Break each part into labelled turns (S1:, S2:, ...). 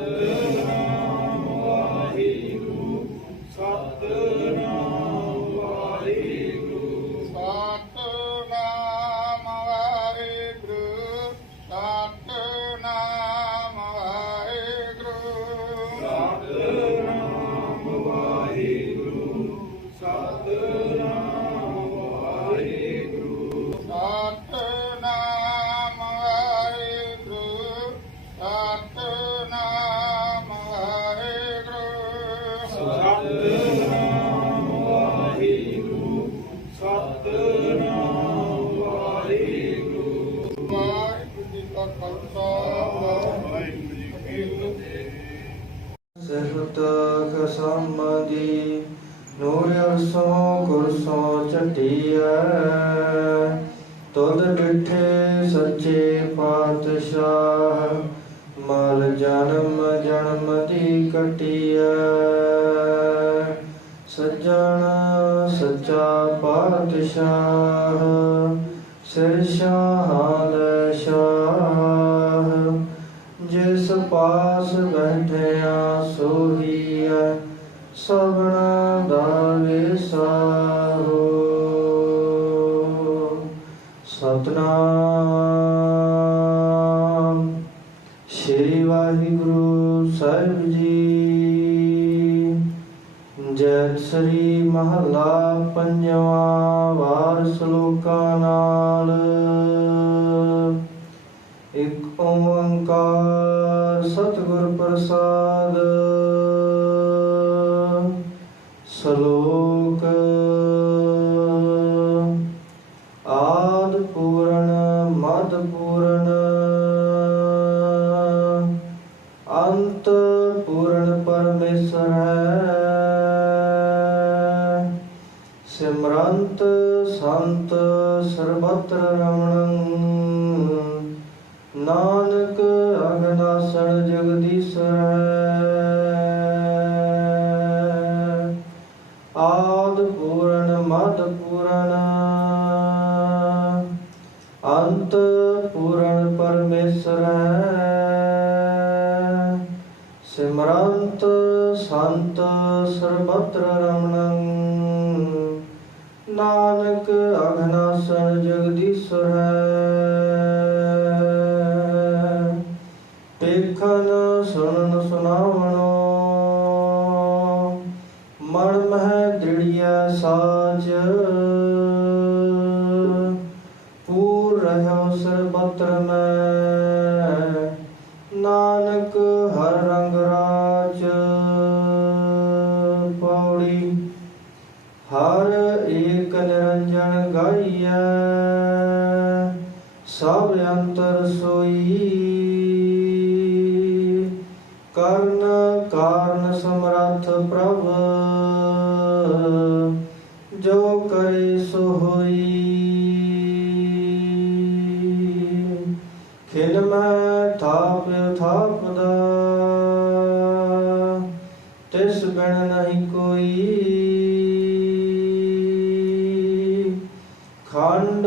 S1: Hallelujah.
S2: ਸਿਫਤ ਖਸਮਦੀ ਨੂਰ ਅਰਸੋਂ ਕੁਰਸੋਂ ਚਟੀਐ ਤੁਧ ਡਿਠੇ ਸੱਚੇ ਪਾਤਸ਼ਾਹ, ਮਲ ਜਨਮ ਜਨਮ ਦੀ ਕਟੀਐ ਸੱਜਣ ਸੱਚਾ ਪਾਤਸ਼ਾਹ, ਸਿਰ ਸ਼ਾਹਾਂ ਸ਼ਾਹ ਸਤਨਾਮ। ਸ਼੍ਰੀ ਵਾਹਿਗੁਰੂ ਸਾਹਿਬ ਜੀ। ਜੈ ਸ੍ਰੀ ਮਹਲਾ ਪੰਜਵਾਂ ਵਾਰ ਸ਼ਲੋਕਾਂ ਨਾਲ। ਇੱਕ ਓੰਕਾਰ ਸਤਿਗੁਰ ਪ੍ਰਸਾਦ। ਅੰਤ ਸਰਬਤਰ ਰਮਣੰ। ਨਾਨਕ ਅਗਨਾਸਣ ਜਗਦੀਸ਼ਰ। ਹੈ ਆਦ ਪੂਰਨ, ਮਦ ਪੂਰਨ। ਅੰਤ ਪੂਰਨ ਪਰਮੇਸ਼ਰ। ਸਿਮਰੰਤ ਸੰਤ ਸਰਬਤਰ ਰਮਣੰ। ਅਗਨਾਸਣ ਜਗਦੀਸ਼ਰ ਹੈ। ਦੇਖਨ ਸੁਣਨ ਸੁਨਾਵਣੋ ਮਨ ਮਹਿ ਦ੍ਰਿੜਿਆ ਸਾਚ। ਪੂਰ ਰਹਿਓ ਸਰਬਤਰ ਮੈਂ। ਨਾਨਕ ਹਰ ਰੰਗ ਰਾਜ। ਅੰਤਰ ਸੋਈ। ਕਰਨ ਕਾਰਨ ਸਮਰੱਥ ਪ੍ਰਭ, ਜੋ ਕਰੇ ਸੋ ਹੋਈ। ਖਿਲ ਮੈਂ ਥਾਪ ਥਾਪਦਾ, ਤਿਸ ਬਿਨ ਨਹੀਂ ਕੋਈ। ਖੰਡ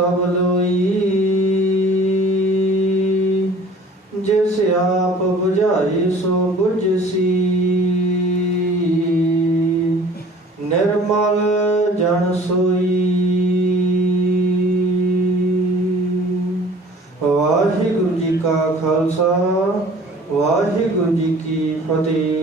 S2: ਸਭ ਲੋਈ। ਜਿਸ ਆਪ ਬੁਝਾਈ, ਸੋ ਬੁਝਸੀ। ਨਿਰਮਲ ਜਨ ਸੋਈ। ਵਾਹਿਗੁਰੂ ਜੀ ਕਾ ਖਾਲਸਾ, ਵਾਹਿਗੁਰੂ ਜੀ ਕੀ ਫਤਿਹ।